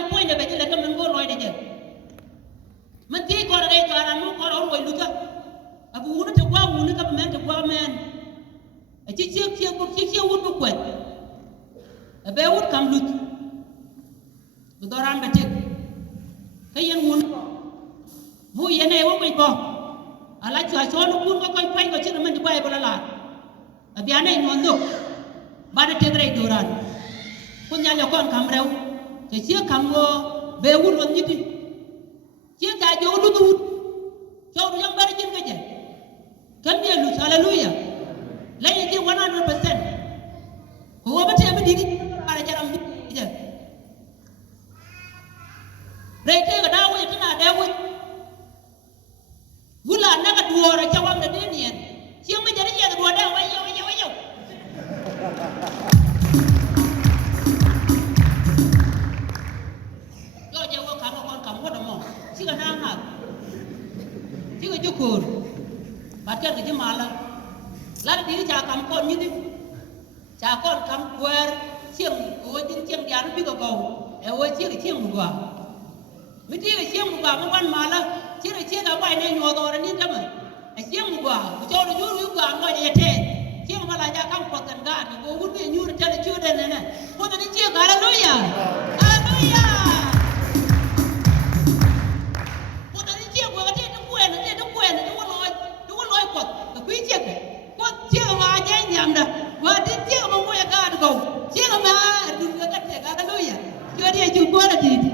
jal point de be le kam ngo loy de je man ti ko re ko ran mo ko ro loy lu ka abu wona te gwa wona ka men te gwa men a ci ci wut bu kwet a be wut kam lut bu doran be te kayen won mu yene wo ko ala ci so no kun ko koy ko ci man di baye bala la a bi anay non do ba de te re doran ko nyal ko kam rew te ci kam go be wut won ñiti ci ka jo lu wut so du yam bari jin ga je kan be lu hallelujah la yi 100% ko wo ba te am di ala jaram di je re te ga dawo ya tana da wo wula na ga duwara jawam da diniyan ci mu jari ya duwa da wayo yo je wo kam ko kam ko do mo ci ga na ha ci ga jukur ba te ga mala la di cha kam ko ni di cha ko kam kwer chieng wo din chieng ya bi go go e wo chi ga chieng gwa mi ti ga chieng gwa mo wan mala chi ga chieng ga bai ne nyo do ra ni ta ma e chieng gwa ku cho do yu gwa ngo ye te chieng mala ja kam ko kan ga ni go wut ni nyu ta le chu de ne ko da ni chieng hallelujah hallelujah ko da ni chieng gwa te to kwen to wo loy ko ku chieng ko chieng ma ja nyam da wa din chieng mo mo ya ga go chieng ma du ga te hallelujah cho dia ju ko da ti